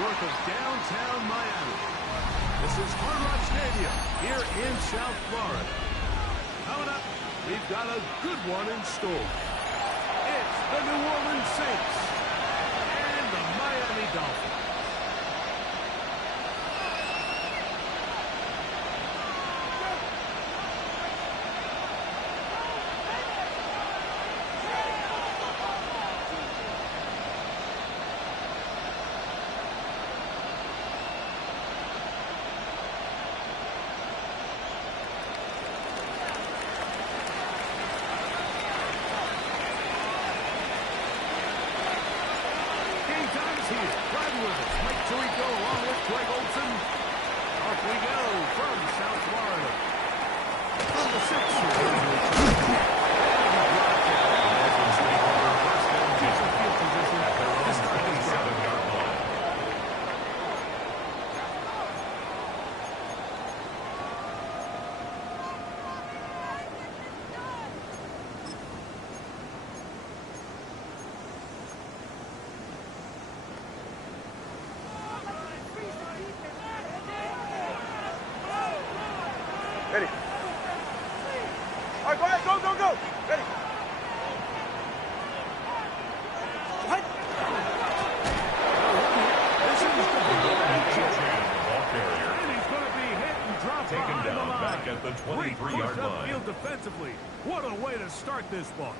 worth of downtown Miami. This is Hard Rock Stadium here in South Florida. Coming up, we've got a good one in store. It's the New Orleans Saints and the Miami Dolphins. Here, riding with us, Mike Tirico along with Greg Olson. Off we go from South Florida. From the 6th. Ready. All right, go ahead. Go, go, go. Ready. What? This is the ball carrier. And he's going to be hit and dropped Taken behind down the line. back at the 23-yard line. Field defensively. What a way to start this one.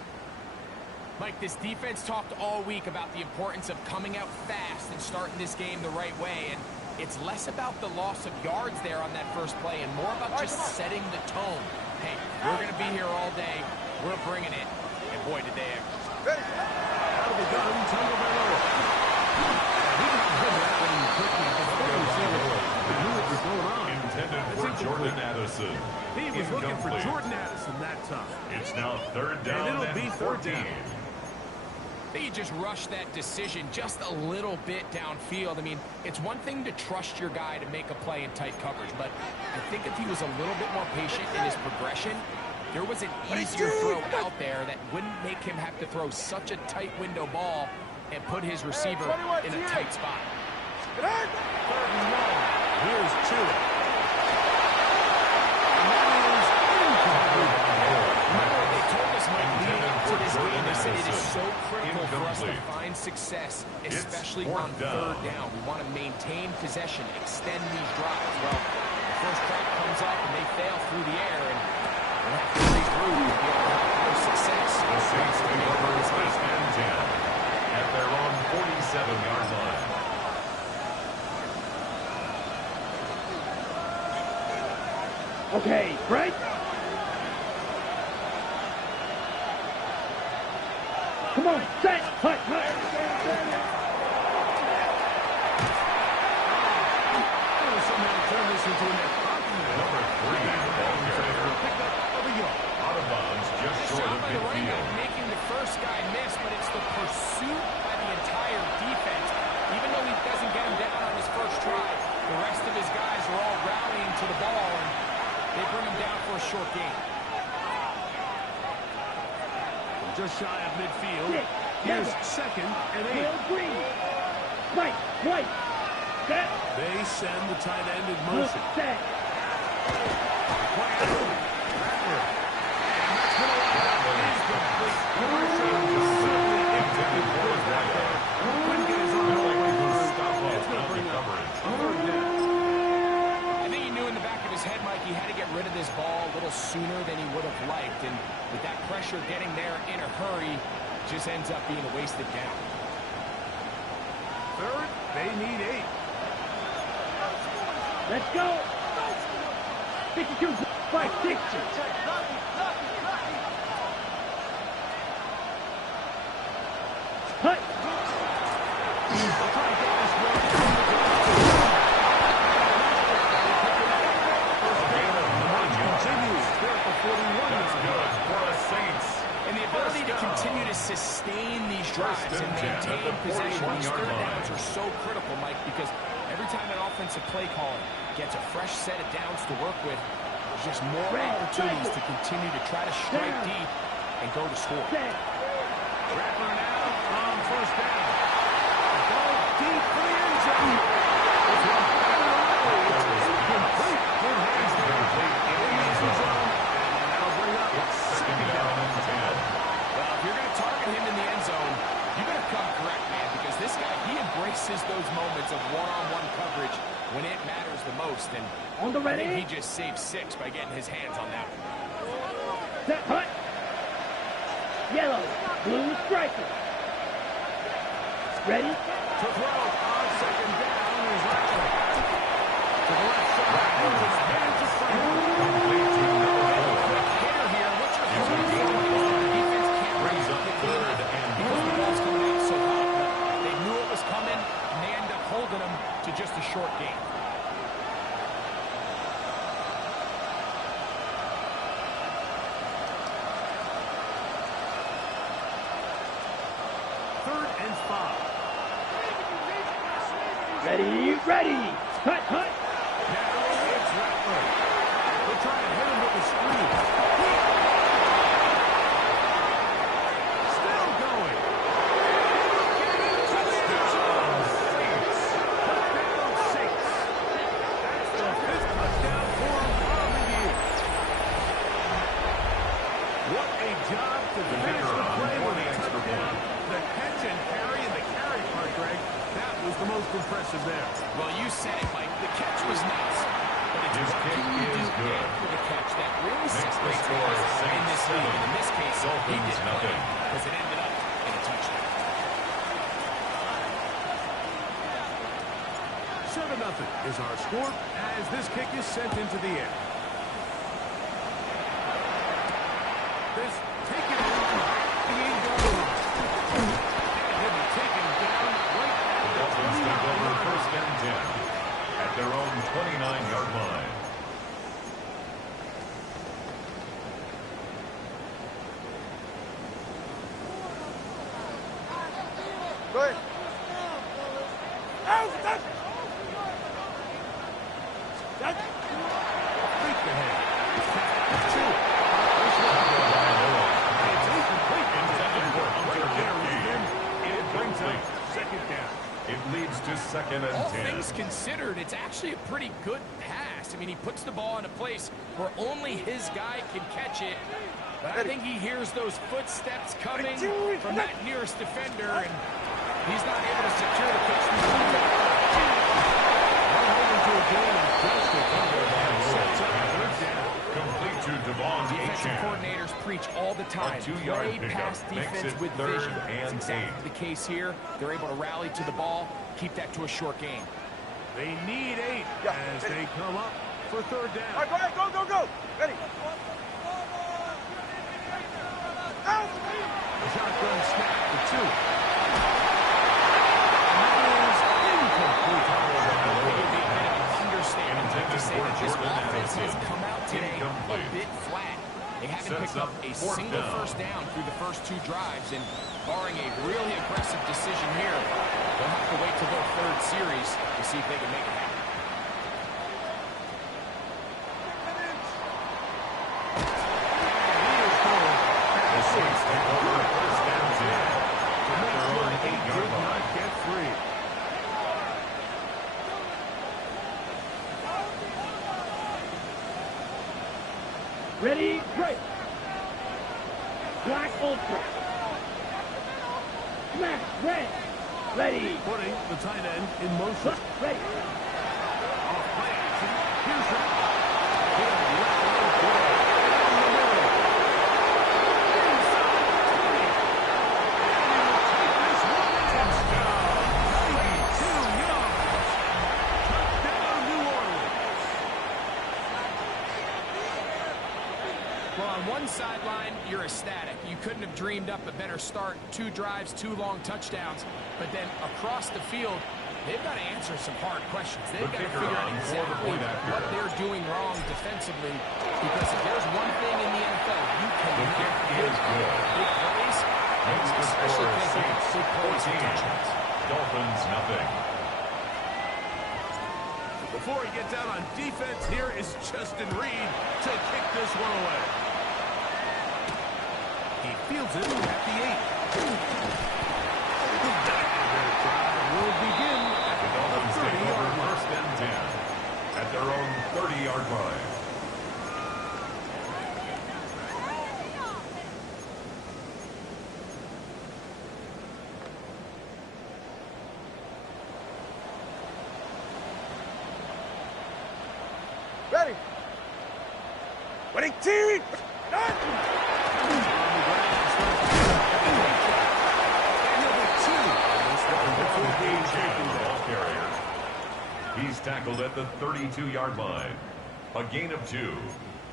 Mike, this defense talked all week about the importance of coming out fast and starting this game the right way, and it's less about the loss of yards there on that first play and more about just setting the tone. Hey, we're going to be here all day. We're bringing it. And boy, did they ever. Out of the gun, Tagovailoa. He got good at it and quickly before the receiver knew what was going on. Intended for Jordan Addison. He was looking for Jordan Addison that time. It's now third down and it'll be third 14. down. They just rushed that decision just a little bit downfield. I mean, it's one thing to trust your guy to make a play in tight coverage, but I think if he was a little bit more patient in his progression, there was an easier throw out there that wouldn't make him have to throw such a tight window ball and put his receiver in a tight spot. Third and long. Here's Chile. They told us, Mike, leading up to this game, they said it is so critical for us to find success, especially on third down. We want to maintain possession, extend these drives. Well, the first track comes up and they fail through the air, and we'll have to regroup and be able to have more success. The Saints take over first and 10 at their own 47-yard line. Okay, break. Come on, set. Hut, hut. Somehow turn this into a net. Number 3, ball carrier. Pick up of a yard. Out of bounds, just short of By the running midfield. back making the first guy miss, but it's the pursuit by the entire defense. Even though he doesn't get him down on his first try, the rest of his guys are all rallying to the ball, and they bring him down for a short gain. Just shy of midfield. Here's second and 8. Will Green. Right, right. Set. They send the tight end in motion. Set. I think he knew in the back of his head, Mike, he had to get rid of this ball a little sooner than he would have liked, and with that pressure getting there in a hurry, just ends up being a wasted down. Third, they need 8. Let's go. 52, 5, 60. Hut. And the ability to continue to sustain these drives and maintain possession. These third downs are so critical, Mike, because every time an offensive play caller gets a fresh set of downs to work with, there's just more opportunities to continue to try to strike deep and go to score. Rattler now on first down. Ball deep for the end zone. embraces those moments of one-on-one coverage when it matters the most. And On the I ready. think he just saved 6 by getting his hands on that one. Set, hut. Yellow, blue striker. Ready? To throw on second down is Rattler. To the left side, into the hands of Franklin. Complete to number 4. Quick hitter here. What's your He's thought? gonna gain one. The defense can't Brings up quickly third enough and because the goal. ball's coming out so hot. They knew it was coming, and they end up holding them to just a short game. Third and 5. Ready, ready. Hut, hut. Now it's Rattler. They're trying to hit him with the screen. Still going. Touchdown, Saints. Touchdown, Saints. That's the 5th touchdown for him on the year. What a job to The finish kicker the on play for with the a extra touchdown. point. The catch and carry and the carry part, Greg, that was the most impressive there. Well, you said it, Mike. The catch was nice. But it's His what kick can you is do good. after the catch that really Makes the separates score guys in Saints this 7, league. In this case, he Dolphins did play nothing. because it ended up in a touchdown. 7-0 is our score as this kick is sent into the air. This taken on the 8-yard line. And he'll be taken down right at The the Dolphins take over 29-yard line. first and 10 at their own 29-yard line. Go ahead. Out, that. Fake the head. It's back to two. It's incomplete. Intended for Hunter There Hickey. again. It brings up Incomplete. second down. It leads to second and All 10. things considered, it's actually a pretty good pass. I mean, he puts the ball in a place where only his guy can catch it. But I think he hears those footsteps coming from that nearest defender, and he's not able to secure the catch. One hold into a game and just a couple. Sets up third down. Complete to Devon Defensive Achane. coordinators preach all the time. 2-yard Play pickup pass makes defense it with third vision. That's and exactly 8. the case here. They're able to rally to the ball, keep that to a short game. They need 8 Yeah, as ready. they come up for third All down. right, go ahead. Go, go, go. Ready. Out. The shotgun snap for 2. And that is incomplete. It would be a bit of an understatement to say that this Jordan offense has Addison. come out today a Incomplete. bit flat. They haven't Sets picked up up a fourth single down. first down through the first 2 drives, and barring a really aggressive decision here, they'll have to wait till their 3rd series to see if they can make it happen. He is going The Saints take over first and 10 to at make their sure own he 8-yard did line. not get free. Ready, break. Black Ultra. Smash, red. Ready. Putting the tight end in motion. Look, ready. Off play action. Here's Rattler. He'll lateral throw. Down the middle. Inside 20. And he'll take this one in. Touchdown. 92 yards. Touchdown, New Orleans. Well, on one sideline, you're ecstatic. You couldn't have dreamed up a better start. 2 drives, 2 long touchdowns. But then across the field, they've got to answer some hard questions. They've got to kicker figure out on for the exactly point after. what they're doing wrong defensively. Because if there's one thing in the NFL, you The cannot kick give is good. big plays, Makes the especially score if they Saints big plays and 14. touchdowns. Dolphins nothing. Before he gets out on defense, here is Justin Reed to kick this one away. He fields it at the 8. Their drive will begin at The the Dolphins take 30-yard over line. first and 10 at their own 30-yard line. Winning team! He's tackled at the 32-yard line. A gain of 2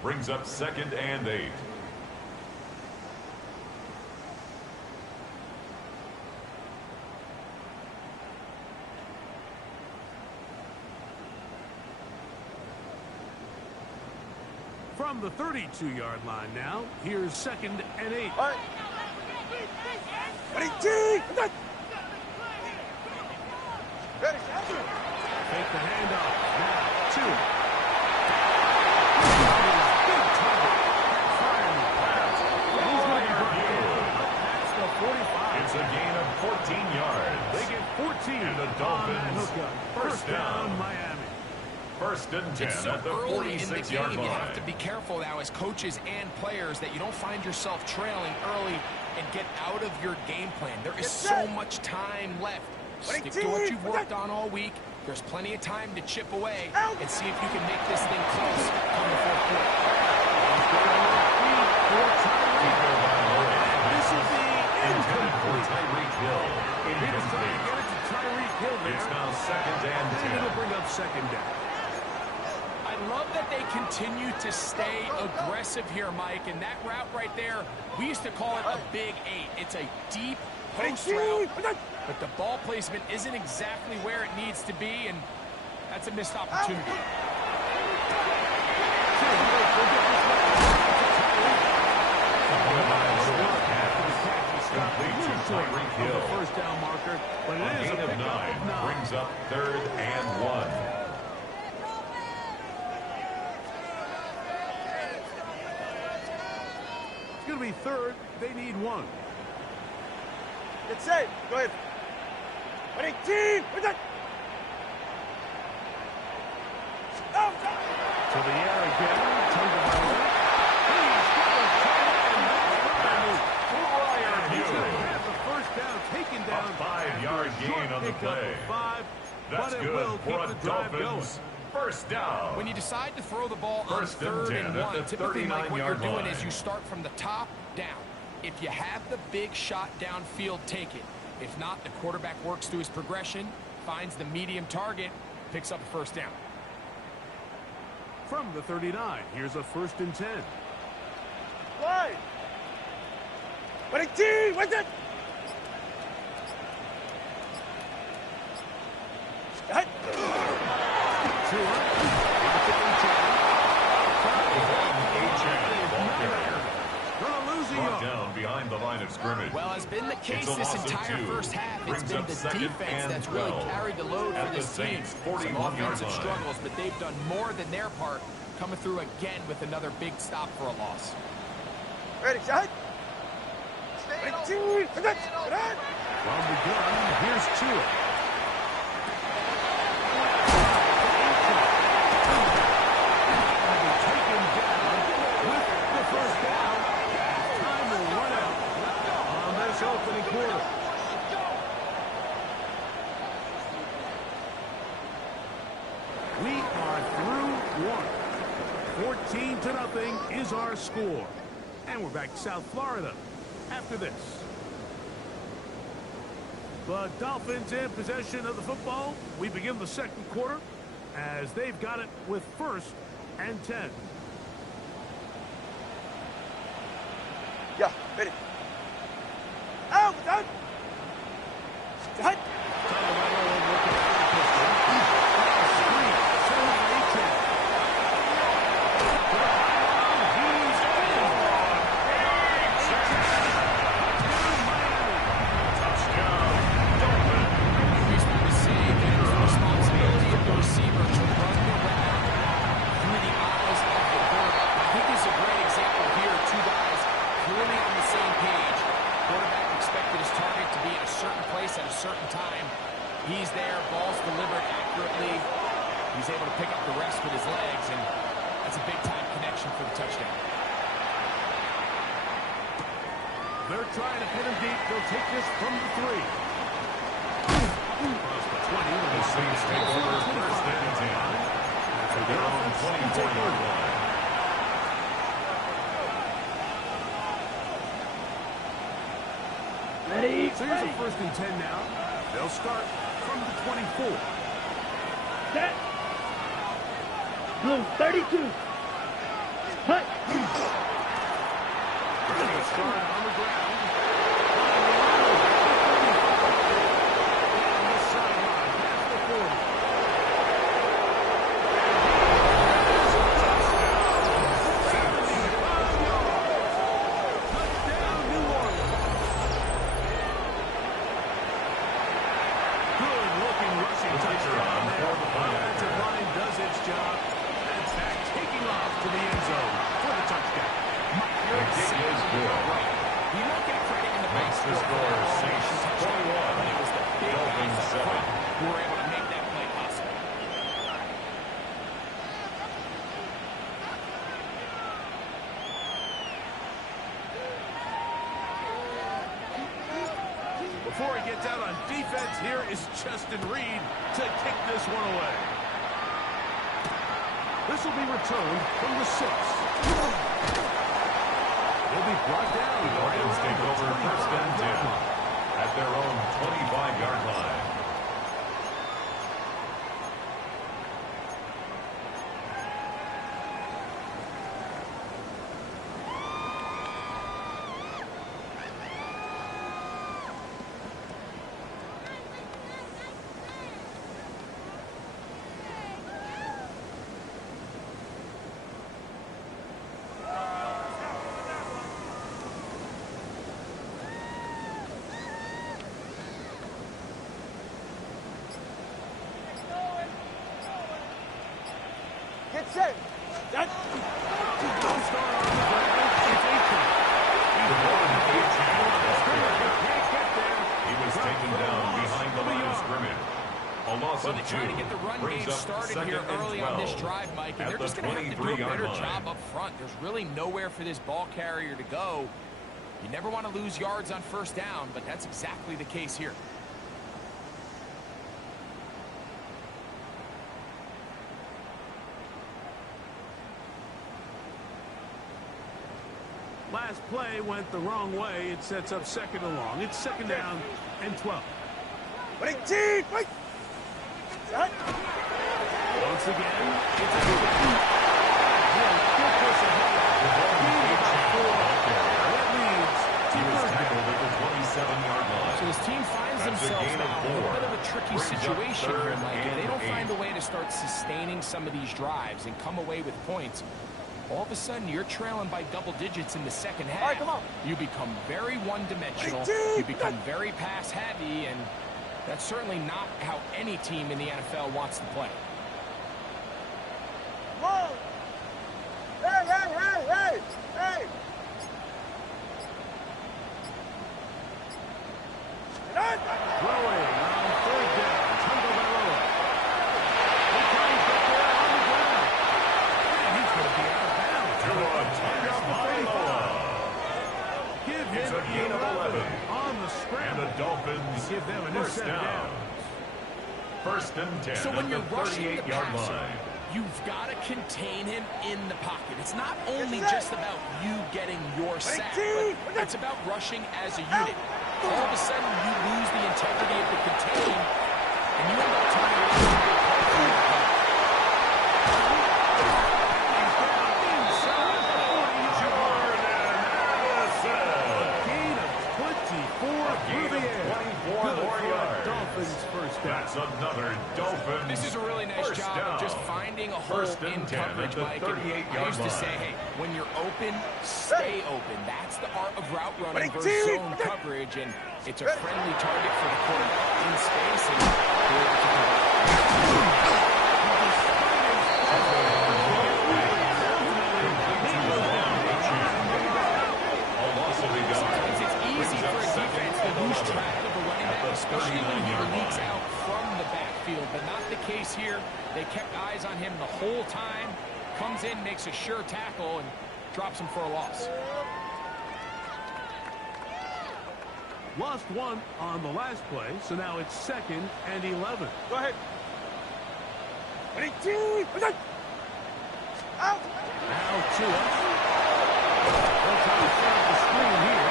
brings up 2nd and 8. From the 32-yard line now, here's 2nd and 8. All right. Winning team! Ready, Take the handoff. Now, 2. Big target. Firing the pass. He's going to be brought down. Past the 45. It's a gain of 14 yards. They get 14 And the on that Dolphins, hookup. first down. Miami. 1st and 10 It's so at the early in the 46-yard game, you have line. to be careful now as coaches and players that you don't find yourself trailing early and get out of your game plan. There is so much time left. Stick to what you've worked on all week. There's plenty of time to chip away and see if you can make this thing close come the fourth quarter. This is the Intended for incomplete. Tyreek Hill. He was trying to get it to Tyreek Hill there. It's now 2nd and And it'll 10. bring up 2nd down. I love that they continue to stay aggressive here, Mike, and that route right there, we used to call it a big 8. It's a deep post route, but the ball placement isn't exactly where it needs to be, and that's a missed opportunity. Complete to Tyreek Hill. First down marker, but A it is a gain of pickup 9 of 9. brings up 3rd and 1. It's going to be 3rd. They need 1. Get set. Go ahead. Winning team! To the air again. Tagovailoa. He's going to have the first down taken down. A 5-yard gain on the play. 5, That's but it good will for keep a the drive going. Dolphins first down. When you decide to throw the ball on 1st and 3rd 10 and at 1, the typically, Mike, what you're 39-yard doing line. is you start from the top down. If you have the big shot downfield, take it. If not, the quarterback works through his progression, finds the medium target, picks up a first down. From the 39, here's a 1st and 10. Wide. Winning team! What's it? Brought down behind the line of scrimmage. Well, has been the case It's a this loss of entire 2. first half. It's Brings been up the 2nd defense and that's really 12 carried the load at for the this team. Saints' Some 41-yard offensive line. struggles, but they've done more than their part, coming through again with another big stop for a loss. Ready, shot. Winning team! From the gun, here's Tua. Taken down with the first down. Time will run out on this opening quarter. We are through one. 14-0 is our score. And we're back to South Florida after this. The Dolphins in possession of the football. We begin the second quarter as they've got it with 1st and 10. Yeah, ready. Out, done. Hut. He's there, ball's delivered accurately. He's able to pick up the rest with his legs, and that's a big-time connection for the touchdown. They're trying to pin him deep. They'll take this from the 3. Across the 20. The Saints take over 1st and 10. They're on 24-yard line. Ready, So here's ready. a 1st and 10 now. They'll start from the 24. Set. Blue 32. Hut. Ready to start on the ground. On the sideline, past the 40. Touchdown, New Orleans. Good-looking rushing touchdown there. Offensive line does its job. That's that taking off to the end zone for the touchdown. The kick is good. You don't get credit in the Makes the score 6-21. It was the big Dolphins guys up 7. front who were able to make that play possible. Before he gets out on defense, here is Justin Reed to kick this one away. This will be returned from the 6. He'll be brought down. The Lions take over 1st and 10 at their own 25-yard line. Get set. That. Don't start on the ground. It's Aiken. The one Can't get there. He was taken down behind the line of scrimmage. A loss Well, of they 2 try to get the run brings game up started 2nd here and early on this 12 drive, Mike, and at they're the just going to have to do a 23-yard better line. job up front. There's really nowhere for this ball carrier to go. You never want to lose yards on 1st down, but that's exactly the case here. Last play went the wrong way. It sets up 2nd and long. It's 2nd down and 12. Wait, T. Wait. Set. Once again, it's Aiken. He'll kick this ahead. Gain about 4. That leads to He was 3rd down. tackled at the 27-yard line. So this team finds That's a themselves gain of now in 4. a bit of a tricky Brings up situation here, 3rd Mike. If they and don't 8. find a way to start sustaining some of these drives and come away with points, all of a sudden you're trailing by double digits in the 2nd half. All right, come on. You become very one-dimensional. You become very pass-heavy, and that's certainly not how any team in the NFL wants to play. Come on. Hey, hey, hey, hey, hey. Throwing on 3rd down. Tagovailoa. He tries to get there on the ground. And he's going to be out of bounds. Tagovailoa. Give It's him a gain of 11. on the And scramble. the Dolphins Give them a new 1st set down. down. 1st and 10 So when at you're the rushing the 38-yard passer, line. you've got to contain him in the pocket. It's not only Yes, sir. just about you getting your sack, T. but it's about rushing as a unit. All of a sudden, you lose the integrity of the contain, and you end up turning it into a big play for your opponent. Inside the 40. Jordan Addison. Gain of 24 Gain through the of air. 24 Good more for a yards. Dolphins 1st down. That's another Dolphins. This is a really nice 1st job down. of just finding a hole 1st and in 10 coverage, at the Mike. And 38-yard I used to say, line. hey, when you're open, stay open. That's the art of route running Ready, versus T. zone coverage, and it's a friendly target for the quarterback in space, and they're able to provide. A loss will be done. Sometimes it's easy Brings up for a 2nd defense to and lose 11 track of a running at back, the especially when he 39-yard leaks line. out from the backfield, but not the case here. They kept eyes on him the whole time. Comes in, makes a sure tackle, and drops him for a loss. Lost 1 on the last play, so now it's 2nd and 11. Go ahead. Ready, T. Out. Now to us. They'll try to set up the screen here.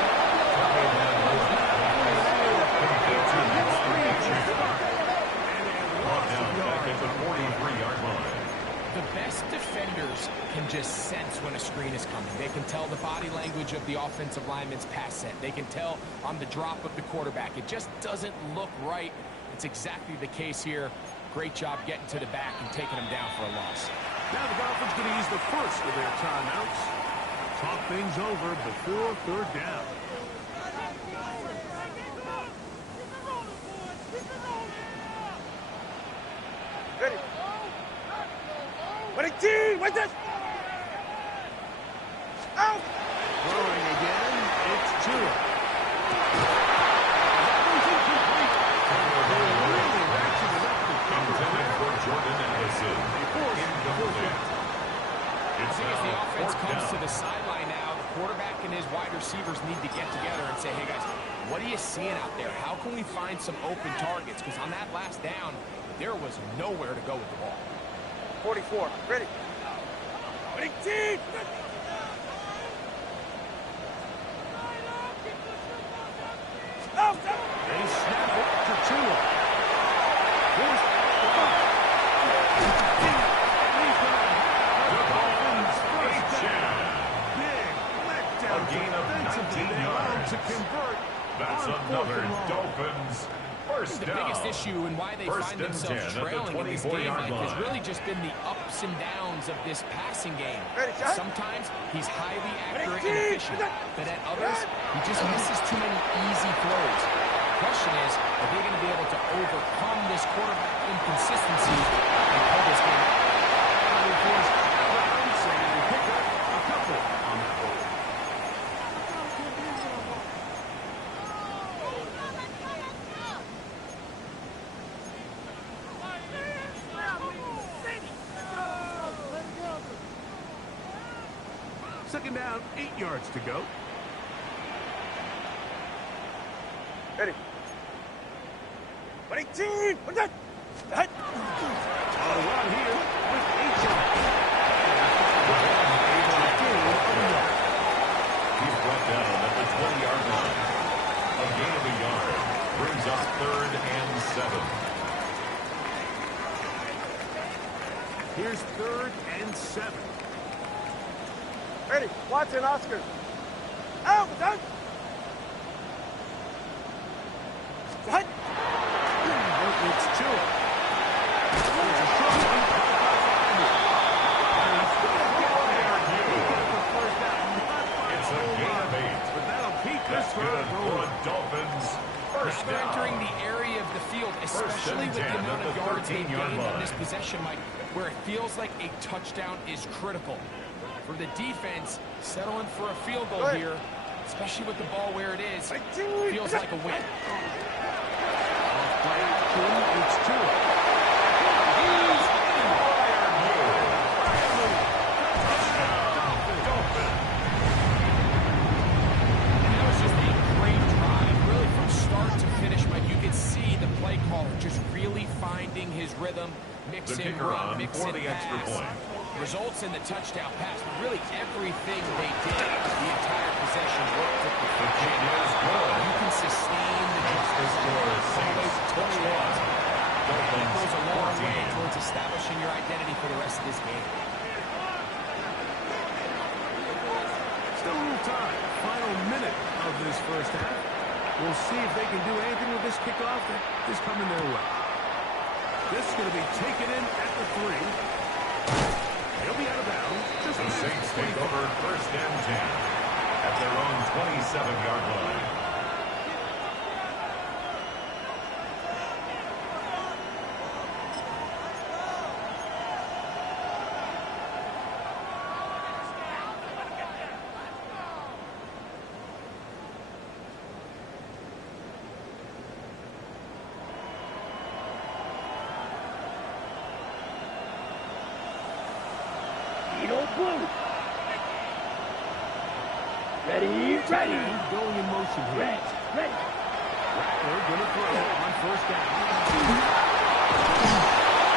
best defenders can just sense when a screen is coming. They can tell the body language of the offensive lineman's pass set. They can tell on the drop of the quarterback. It just doesn't look right. It's exactly the case here. Great job getting to the back and taking them down for a loss. Now the Dolphins going to use the first of their timeouts. Talk things over before third down. Ready. Ready, team! Wait this! Out! Throwing again, it's Tua. Intended for Jordan Addison. Incomplete. It's As the now offense fourth comes to down. the sideline now, the quarterback and his wide receivers need to get together and say, hey guys, what are you seeing out there? How can we find some open targets? Because on that last down, there was nowhere to go with the ball. 44. Ready. Ready, team! Out! They snap it to Tua. Here's A gain of 19 yards. to convert. That's on another 4th and long. Dolphins first The down. biggest issue and why they First find and themselves 10 at the trailing in this 24-yard game has line. really just been the ups and downs of this passing game. Ready, shot. Sometimes he's highly Ready, accurate team. and efficient, but at others, he just misses too many easy throws. The question is, are they going to be able to overcome this quarterback inconsistency and pull this game out? Pick up a couple on that one. Second down, 8 yards to go. Ready. Ready, team! What's that? Head. On a run here with 8 yards. He's brought down at the 20-yard line. A gain of a yard brings up 3rd and 7. Here's 3rd and 7. Ready. Watson, Oscar. Out! Out! Head. It's Tua. There's a short one. And he's gonna get there. He got the first down. Not by It's a whole gain lot, of 8. but that'll keep this That's good drive for rolling. the Dolphins. First They're down. entering the area of the field, especially and with the 10 amount at of the yards they 13-yard gained on line. this possession, Mike, where it feels like a touchdown is critical. For the defense, settling for a field goal Good. here, especially with the ball where it is, Ready, team! feels like a win. Play action. It's Tua. And that was just a great drive, really from start to finish, Mike. You could see the play caller just really finding his rhythm, mix The in kicker run, on mix for in the extra pass. point. Results in the touchdown pass, but really everything they did, the entire possession worked to perfection. is good. You can sustain the justice score is always 6-21. touchdowns. It goes a long way 14. towards establishing your identity for the rest of this game. Still a little time. Final minute of this first half. We'll see if they can do anything with this kickoff that is coming their way. This is going to be taken in at the 3. He'll be out of bounds. Just The past Saints take 25. over 1st and 10 at their own 27-yard line. Eagle blue. Ready, ready. Going in motion here. Red, ready. Rattler going to throw on first down.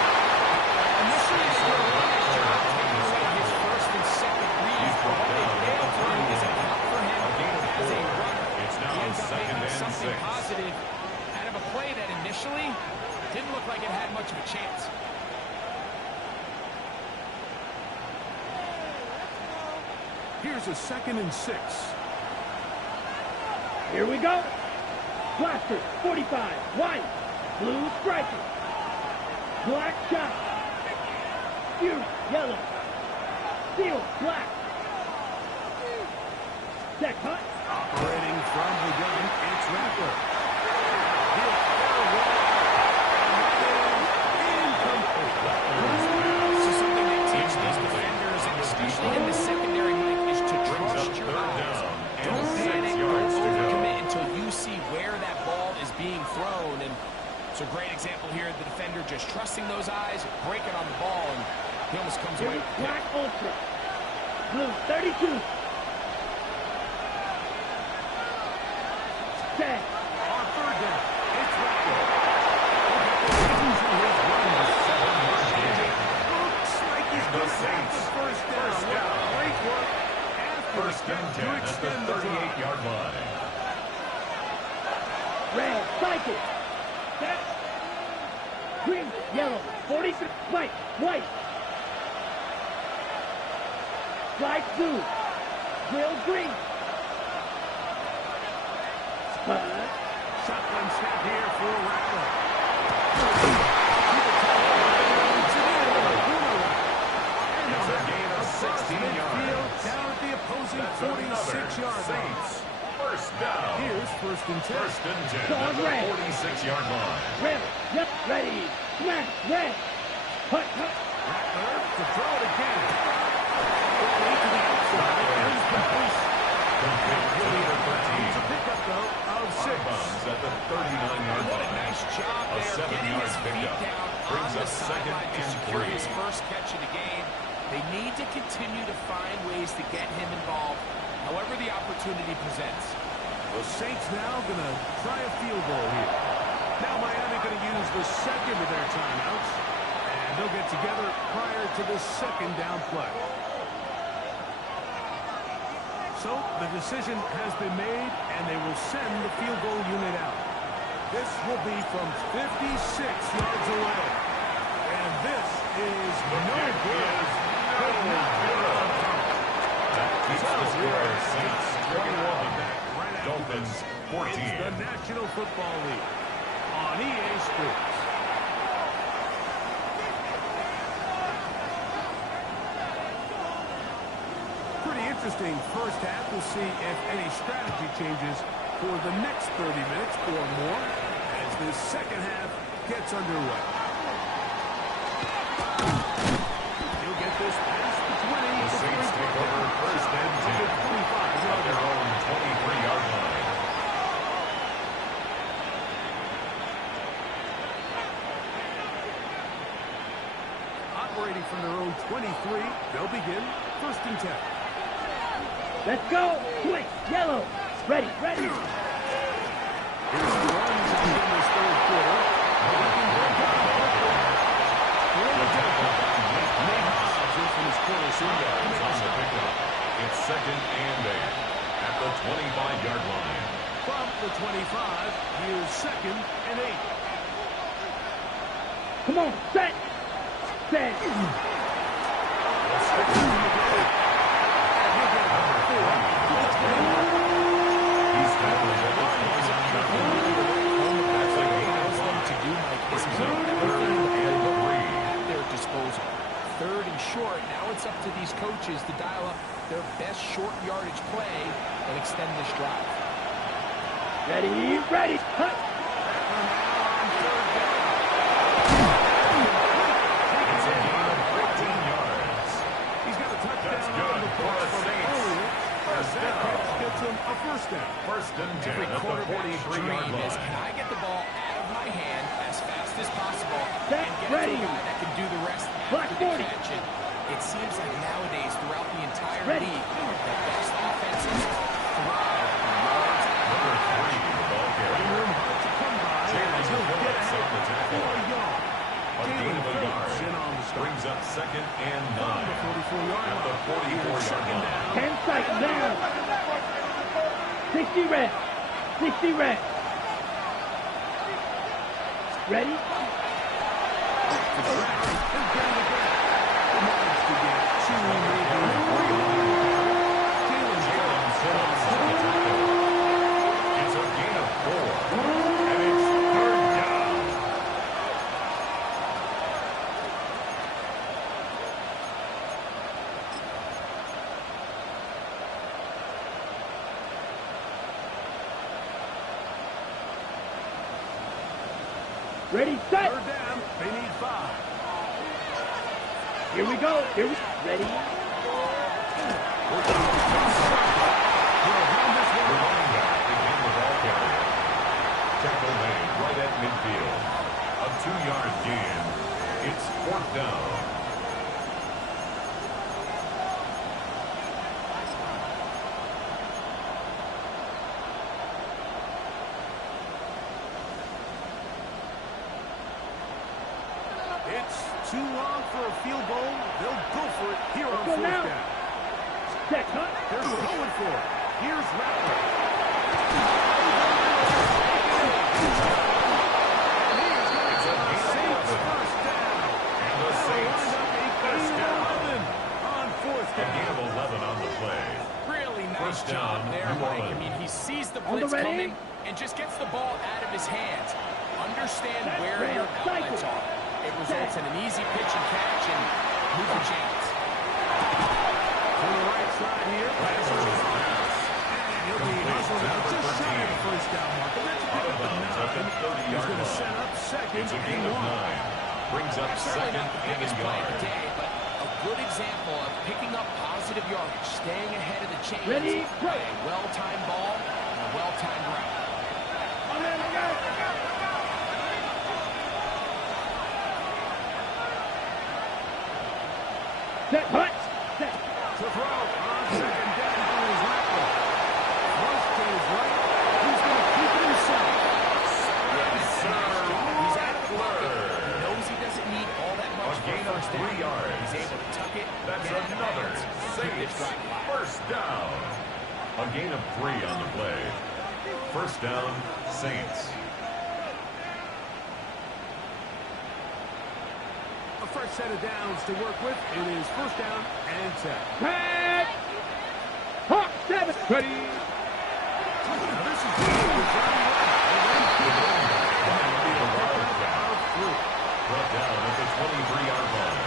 Initially, they were on his job, taking away his first and second reads. But what they failed to do is account for him as a runner. It's now He ends up 2nd making and something 6. positive out of a play that initially didn't look like it had much of a chance. Here's a 2nd and 6. Here we go. Blaster, 45, white, blue striker. Black shot. Fury, yellow. Steel, black. Set cut. Operating from the gun, it's Rattler. He'll fire wide. Incomplete. So something they teach these defenders, especially in the secondary, Mike, is to trust your eyes. Don't panic, don't overcommit until you see where that ball is being thrown. And it's a great example here. The defender just trusting those eyes, breaking on the ball, and he almost comes away with the pick. Black ultra. Blue 32. Set. On 3rd down, it's Rattler. Looks like he's The going to have Saints. the first down. First down. Great work after the First and catch 10 to at the extend the drive. 38-yard line. Red, cycle. Set. Green, yellow, 46, white, white. Slide blue. Grill green. Shotgun snap here for Rattler. It's a gain of 16 yards. Down at the opposing That's another 46-yard line. Saints. First down. Here's 1st and 10. First and 10 Go at the red. 46-yard line. Red, yep, ready. Smash, red. Cut, cut. Rattler to throw it again. Quickly to the outside. Ends complete. Complete to the 13. It's a pickup, though, of 6. Bombs at the 39-yard What a line. nice job A there, getting 7-yard his feet pickup. down on Brings the up second sideline to and secure 3. his first catch of the game. They need to continue to find ways to get him involved, however the opportunity presents. The Saints now going to try a field goal here. Now Miami going to use the second of their timeouts, and they'll get together prior to the 2nd down play. So the decision has been made, and they will send the field goal unit out. This will be from 56 yards away. And this is no good. That keeps the score. Saints 21. Dolphins 14. It's the National Football League on EA Sports. Pretty interesting first half. We'll see if any strategy changes for the next 30 minutes or more as this second half gets underway. He'll get this past the 20. The Saints take over first and 10 on their own 23-yard line. Operating from their own 23, they'll begin 1st and 10. Let's go. Quick, yellow. Ready, ready. Here's the runs in this 3rd quarter. From his corner, On the pickup. It's 2nd and 8 at the 25-yard line. from the 25, here's 2nd and 8. Come on, set. Set. He's tackled at the 29-yard line. That's a gain of 1. To do, Mike, is Brings keep up everything 3rd and 3. at their disposal. 3rd and short. Now it's up to these coaches to dial up their best short yardage play and extend this drive. Ready, ready. Cut. It's a gain of 14 yards. He's got a touchdown That's on good the for ball the from Saints. earlier. First That down. catch gets him a 1st down. First and 10 Every at the quarterback's 43-yard dream is, can line. I get the ball out of my hand as fast as possible Set, and get ready. it to a guy that can do the rest Black after the 40. catch? And it seems like nowadays, throughout the entire Ready. league, the best offenses thrive on yards Number 3, the ball carrier. Room hard to come by, and Jalen he'll get Phillips ahead on the tackle. for a yard. A gain of a Phillips in yard. on the start. Brings up 2nd and 9 From the 44-yard at the line. 44-yard line. 10 seconds down. 60 red. 60 red. Ready? Ready, set. Third down. They need 5. Here we go. Here we ready. He'll hand this The one off. running back became the ball carrier. Tackle made right at midfield. A 2-yard gain. It's 4th down. It's too long for a field goal. They'll go for it here on Go 4th now. down. Set, cut. They're going for it. Here's Rattler. And he is going to It's a get the gain of Saints 11. first down. And the That'll Saints wind up a first gain down. of 11 on 4th A down. gain of 11 on the play. Really nice First job down, there, New Mike. I Orleans. mean, he sees the On the blitz ready? coming and just gets the ball out of his hands. Understand That's where right. your outlets Cycle. are. It results in an easy pitch and catch and moving chains. To the right side here. And he'll be hustled out just shy of the first down mark. And that's a Out pick of up bounds at the 9. 30-yard He's going to line. set up second It's a gain and of 1. 9. Brings up Certainly second not the and a biggest play of the yard. day, but a good example of picking up positive yardage, staying ahead of the chains Ready, by go. a well-timed ball and a well-timed route. On there, on there. Set, cut. Set. To throw on second down is Rattler. Close to his right. He's going to keep it himself. Yes, sir. He's out of the pocket. He knows he doesn't need all that much A for gain of first 3 down. yards. He's able to tuck it, That's get out of another bounds, and keep this Saints drive alive. first down. A gain of 3 on the play. First down, Saints. A fresh set of downs to work with. It is first down and 10. Set. Hawk, 7. Ready. Now this is good. Brought down at the 23-yard line.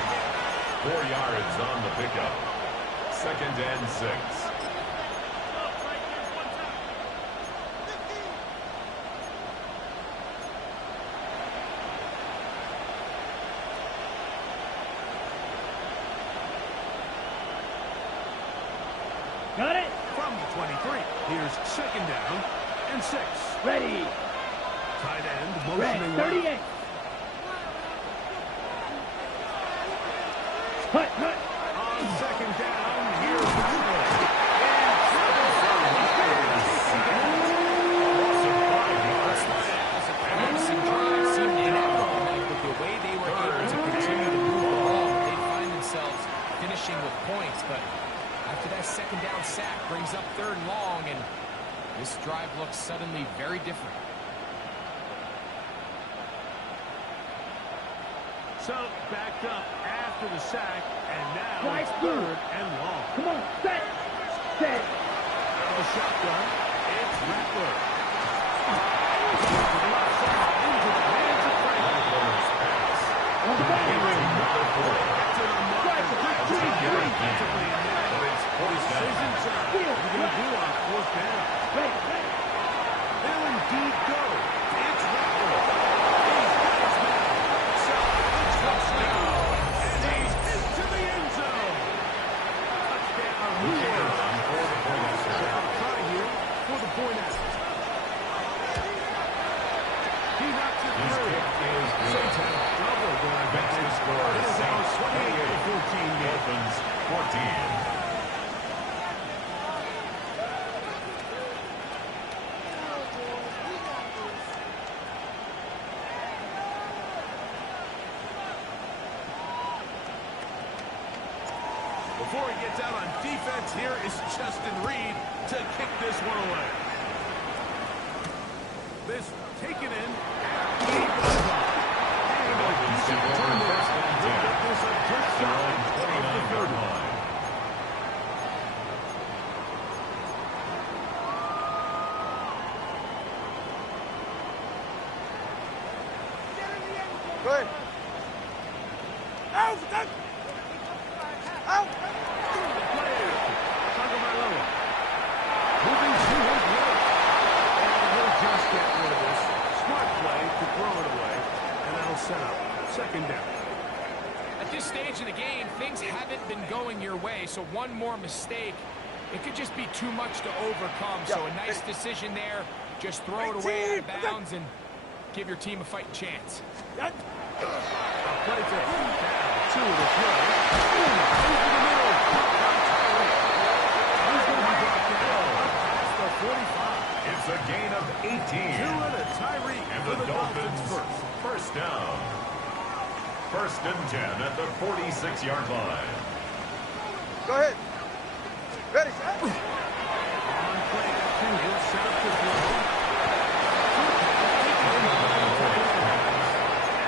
4 yards on the pickup. Second and 6. Got it. From the 23. Here's second down and 6. Ready. Tight end Red, motioning right. 38. Cut, cut. On second down, here's Rattler. Passing drive seemed inevitable, Mike, with the way they were able to continue to move the ball. They'd find themselves finishing with points, but after that second down sack brings up 3rd and long, and this drive looks suddenly very different. So backed up after the sack, and now Nice it's move. 3rd and long. Come on, set. Set. Out of the shotgun, it's Rattler. To the left side, into the hands of Franklin. On the back. To the mark, pretty good defensively in there. But it's forced down. Decision time. What are you going to do on 4th down? Ready, ready. They'll indeed go. It's Rattler. He's got his man. Touchdown. And he's into the end zone. Touchdown. New Orleans. Try here for the point out. He knocks it His through. kick is good. Saints have doubled their advantage. score It is now Saints 28-14 game. Dolphins 14. Before he gets out on defense, here is Justin Reed to kick this one away. This taken in. And a decent return there. We'll get this up just shy of the 30. line. Go ahead. Out! Out! Out! Tagovailoa moving to his right. And he'll just get rid of this. Smart play to throw it away. At this stage of the game, things haven't been going your way, so one more mistake, it could just be too much to overcome. So a nice decision there. Just throw it away out of bounds and give your team a fighting chance. A play to him. Two of the throw. Over the middle. He's going to be brought down past the 45. It's a gain of 18. Two of the Tyreek And for the the Dolphins Dolphins first. first down. 1st and 10 at the 46-yard line. Go ahead. Ready, set. On play action, he'll set up to throw.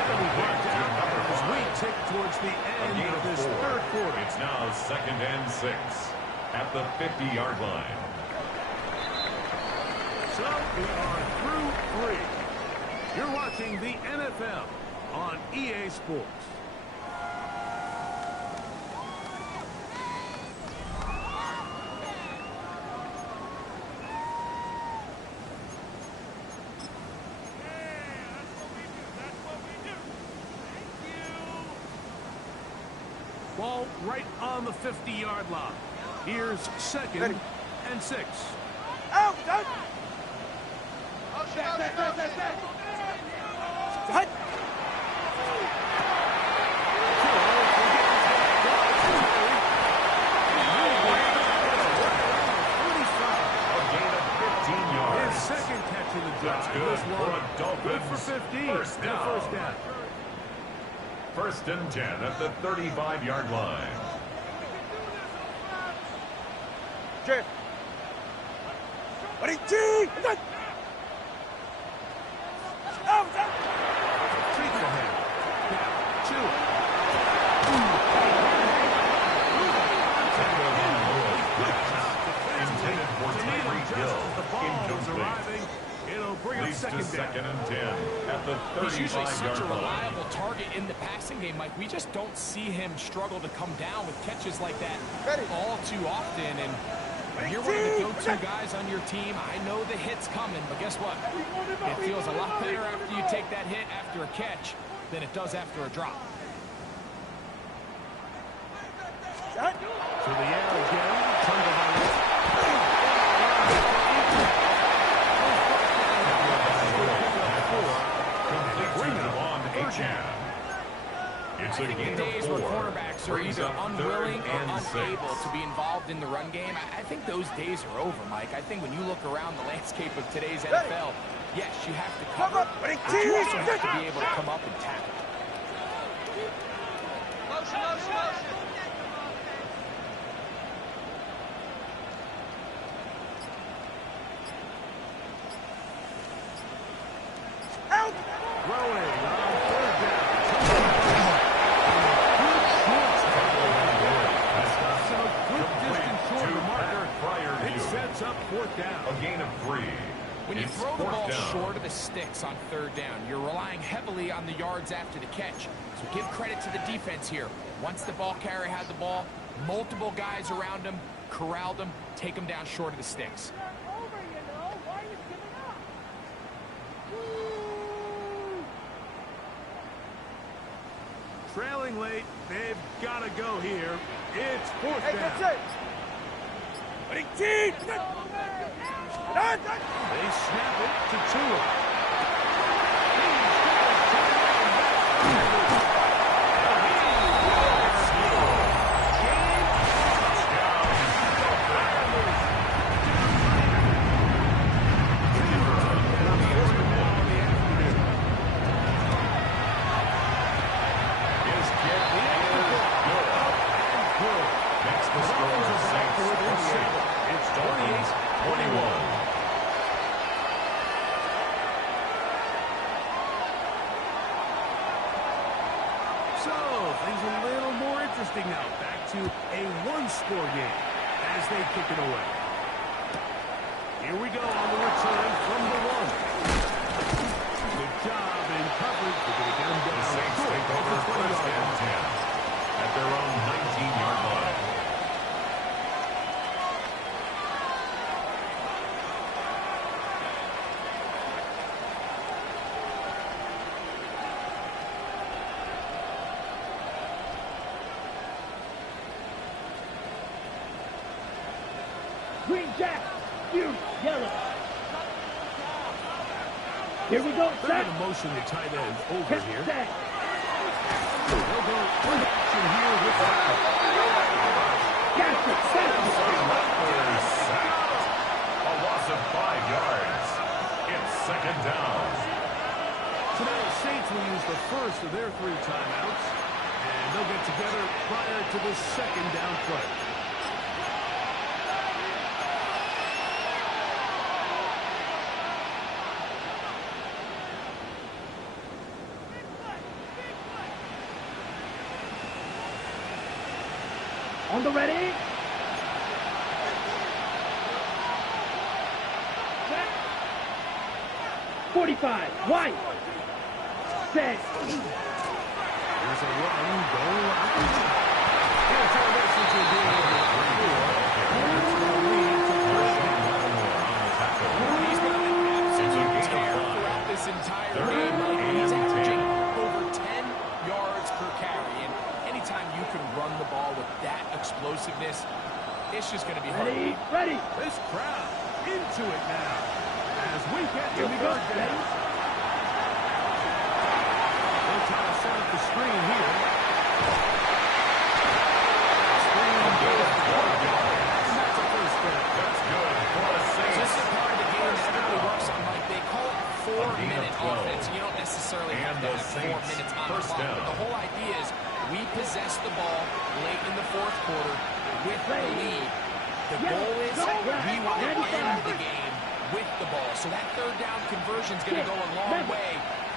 And we brought down as we tick towards the end of this third quarter. It's now 2nd and 6 at the 50-yard line. So we are through 3. You're watching the NFL on EA Sports. Ball right on the 50-yard line. Here's 2nd Ready. and 6. Out, done. Hut. A gain of 15 yards. His second catch of the drive. That's good was for long. a Dolphins Good for 15. first And a down. first down. 1st and 10 at the 35-yard line. Jeff. Ready, team. Done. Out, done. Treat the hand. Now, Tua. Intended for Tyreek Hill. The ball is Incomplete. arriving. It'll bring up Leads to second down. 2nd and 10 at the He's usually such a 35-yard line. reliable target in the passing game, Mike. We just don't see him struggle to come down with catches like that Ready. all too often. And if you're one of the go-to guys on your team, I know the hit's coming, but guess what? It feels a lot better after you take that hit after a catch than it does after a drop. Set. To the air again. Turned by Complete to Devon Achane. It's a I think gain the days of where 4. quarterbacks are Brings either up 3rd unwilling or and 6. unable to be involved in the run game, I think those days are over, Mike. I think when you look around the landscape of today's NFL, yes, you have to cover, but you also have to be able to come up and tackle. Motion, motion, motion. Out. throwing on 3rd down. So good distance short of the marker. Prior It view. sets up 4th down. A gain of 3. When you It's throw the 4th ball down. short of the sticks on 3rd down, you're relying heavily on the yards after the catch. So give credit to the defense here. Once the ball carrier had the ball, multiple guys around him, corralled him, take him down short of the sticks. Trailing late, they've got to go here. It's 4th Hey, down. that's it. Ready, team. Done. They snap it to Tua. His kick is good. Makes the score 6-28. It's Dolphins 21. So, things a little more interesting now. Back to a one-score game as they kick it away. Here we go on the return from the 1. Good job in coverage. They're going to get him The down. Saints short take of over the 20-yard 1st and line. 10 at their own 19-yard line. Green jack, you yellow. Here we go, They're set. going to motion the tight end over Hit here. set. They'll go play action here with that. Gotcha, set. Rattler sacked. A loss of 5 yards. It's second down. So now the Saints will use the first of their 3 timeouts, and they'll get together prior to the second down play. On the ready. Set. 45, white. Set. Here's a run going around the top. Here's how this is going to be able to score. And it's going to lead to first down. He's been on an absolute tear throughout this entire game. He's averaging over 10 yards per carry. And anytime you can run the ball with that explosiveness, it's just going to be hard. Ready, ready. This crowd into it now. As we get to Here we go, third down. ready. They'll try to set up the screen here. Screen goes forward. And that's a first down. That's good for a Saints. This is part of the game that everybody works on. Like they call it A gain of 4-minute 12. offense. You don't necessarily And have to the have 4 Saints minutes on the first clock. down. But the whole idea is we possess the ball late in the fourth quarter with the lead. The goal is we want to end the game with the ball. So that third down conversion is going to go a long way.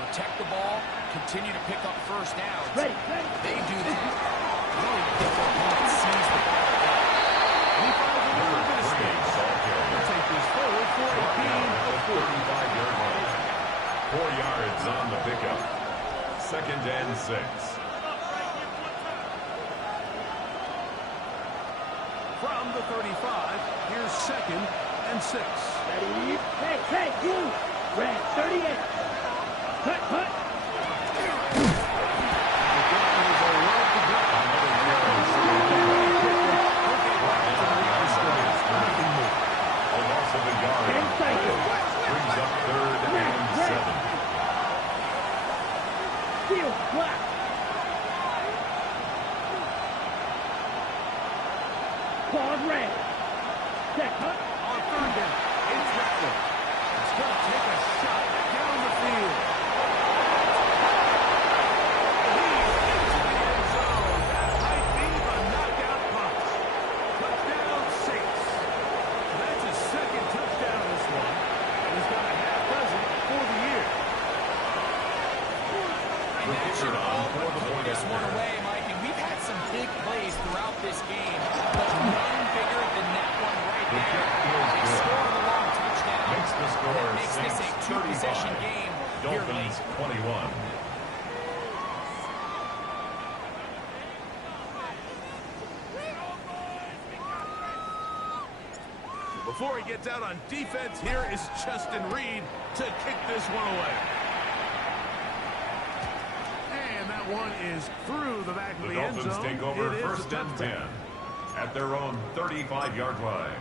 Protect the ball, continue to pick up first downs. Ready, ready. They do that. Really if their opponent sees the ball. He finds a little bit of Number 3, space. Saul Gilliam. They'll take this forward for a Brought gain down at of the 4. 35-yard line. 4 yards on the pickup. Second and 6. From the 35, here's second and 6. Ready. Hey, hey, you. Red, 38. Cut, cut. A loss of a yard. 10 seconds. Brings up third and 7. Steel, black. Claude red. Set, cut. On third down, it's Rattler. It's going to take a shot down the field. He's into the end zone. That might be the knockout punch. Touchdown, Saints. That's his second touchdown this one. And he's got a half dozen for the year. And that should all but put this one away, Mike. And we've had some big plays throughout this game, but none bigger than that one right The there. kick feels They good. scored a long touchdown. Makes the score That makes this a Saints two-possession 35. game here Dolphins late. 21. Before he gets out on defense, here is Justin Reed to kick this one away. And that one is through the back of The the end Dolphins zone. take over It is a first and 10 touchdown. at their own 35-yard line.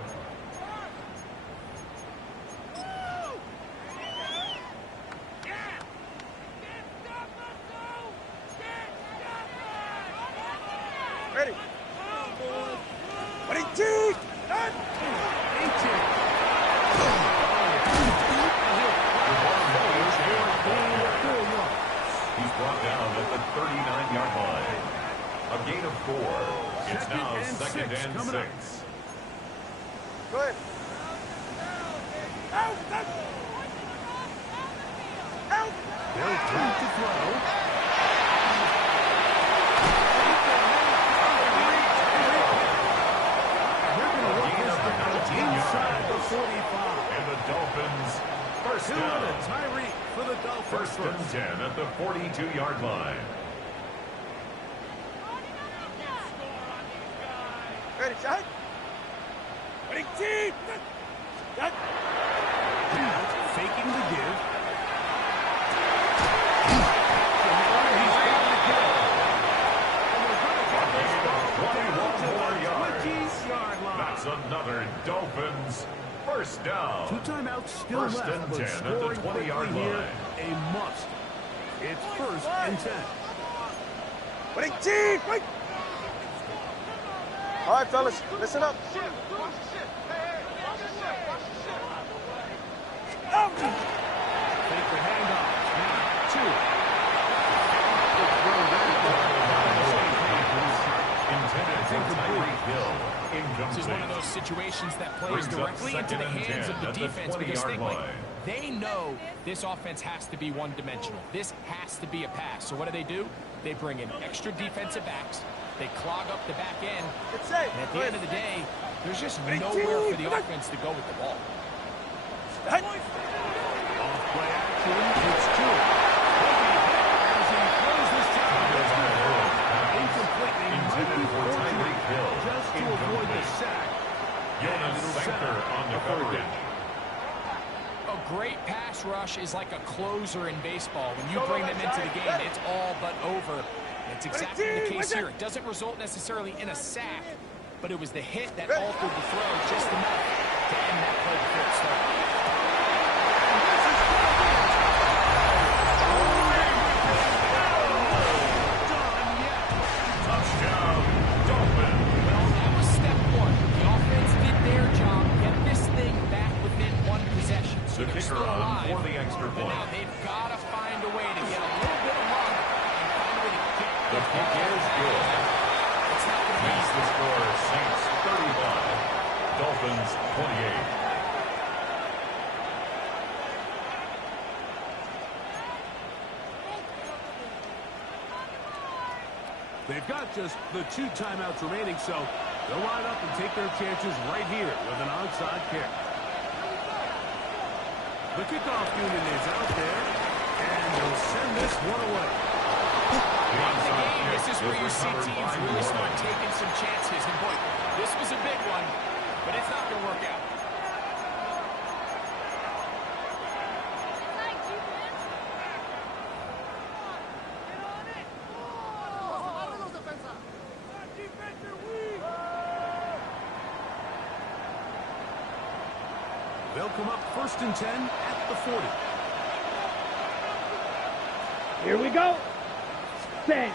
Ready. Ready, two, done. 18. He's brought down at the 39-yard line. A gain of 4. It's now second and coming up. 6. Go ahead. Out, out. Out. They'll try to throw. They're going to work this down inside the 45. And the Dolphins first Two down. and a Tyreek for the Dolphins First and 10 at the 42-yard line. Ready, shot. Ready, team. Done. Faking the give. That's another Dolphins first down. 2 timeouts still First left, and but 10 at the scoring 20-yard quickly here, line. a must. It's first and 10. Wait, Chief! Wait! All right, fellas, listen up. Take the handoff. Now, 2. Intended for Tyreek Hill. This is one of Incomplete. those situations that plays Brings up directly into the second and hands 10 of the at the defense because 20-yard think, like, line. they know this offense has to be one-dimensional. This has to be a pass. So what do? They bring in extra defensive backs. They clog up the back end. It's safe. And at the end of the day, there's just nowhere for the offense to go with the ball. Off play action. It's 2. As he throws this down. Incomplete. They might be Intended for fortunate Tyreek Hill. just to avoid the Incomplete. sack. Jonas It'll set Sanker up on the a third coverage. down. A great pass rush is like a closer in baseball. When you bring them into the game, it's all but over. It's exactly the case here. It doesn't result necessarily in a sack, but it was the hit that altered the throw just enough to end that play before it started. Touchdown, Dolphins. Well, that was step 1. The offense did their job, get this thing back within one possession. So The they're kicker still on alive. for the extra But now point. they've got to find a way to get a little bit of run and find a way to get The kick is good. It's not going to be Makes easy. the score Saints 31, Dolphins 28. They've got just the 2 timeouts remaining, so they'll line up and take their chances right here with an onside kick. The kickoff unit is out there, and they'll send this one away. In the game, this is where you see teams really start taking some chances. And boy, this was a big one, but it's not going to work out. They'll come up first and 10 at the 40. Here we go. 10.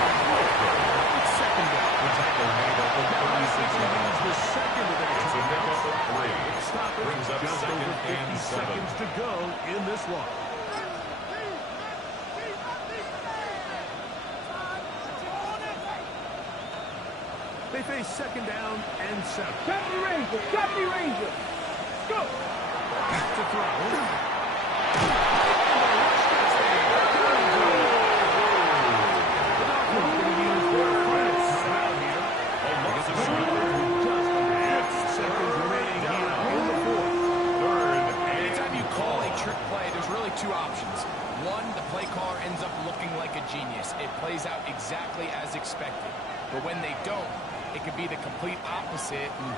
It's second down. The tackle made at the 36 It's yard the second of their It's a pickup of 3. Stop it. Brings up Just second over 50 and 7. seconds to go in this one. They face second down and 7. Company Ranger. Company Ranger. Go. To throw. Seconds remaining here in the fourth. Anytime you call a trick play, there's really 2 options. One, the play caller ends up looking like a genius. It plays out exactly as expected. But when they don't, it could be the complete opposite. And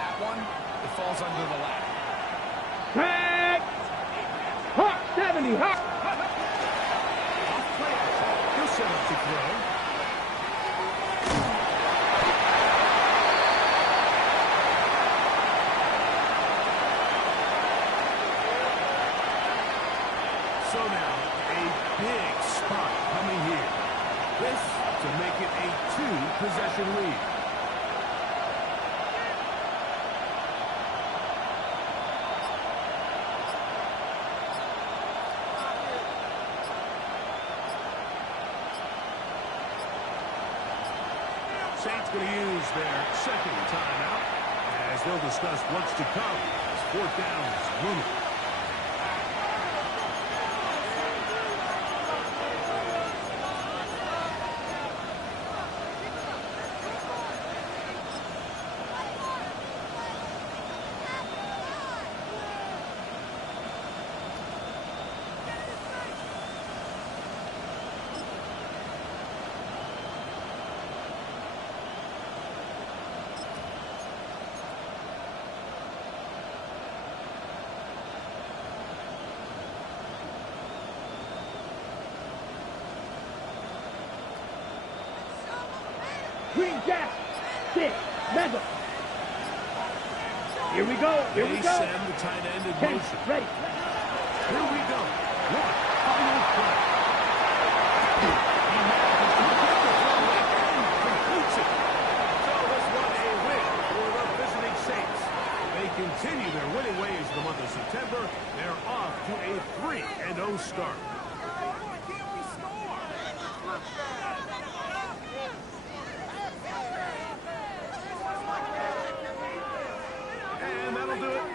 that one, it falls under the lap. Tag. Hawk 70. Hawk. Off play action. He'll set up to throw. So now, a big spot coming here. This to make it a 2-possession lead. Saints going to use their second timeout as they'll discuss what's to come as 4th down is looming. Green Jack. 6. Mega. Here we go. Here we They go. send the tight end in 10. motion. Ready. Here we go. One final play. He manages to get the throw and completes it. So this one a win for the visiting Saints. They continue their winning ways the month of September. They're off to a 3-0 start.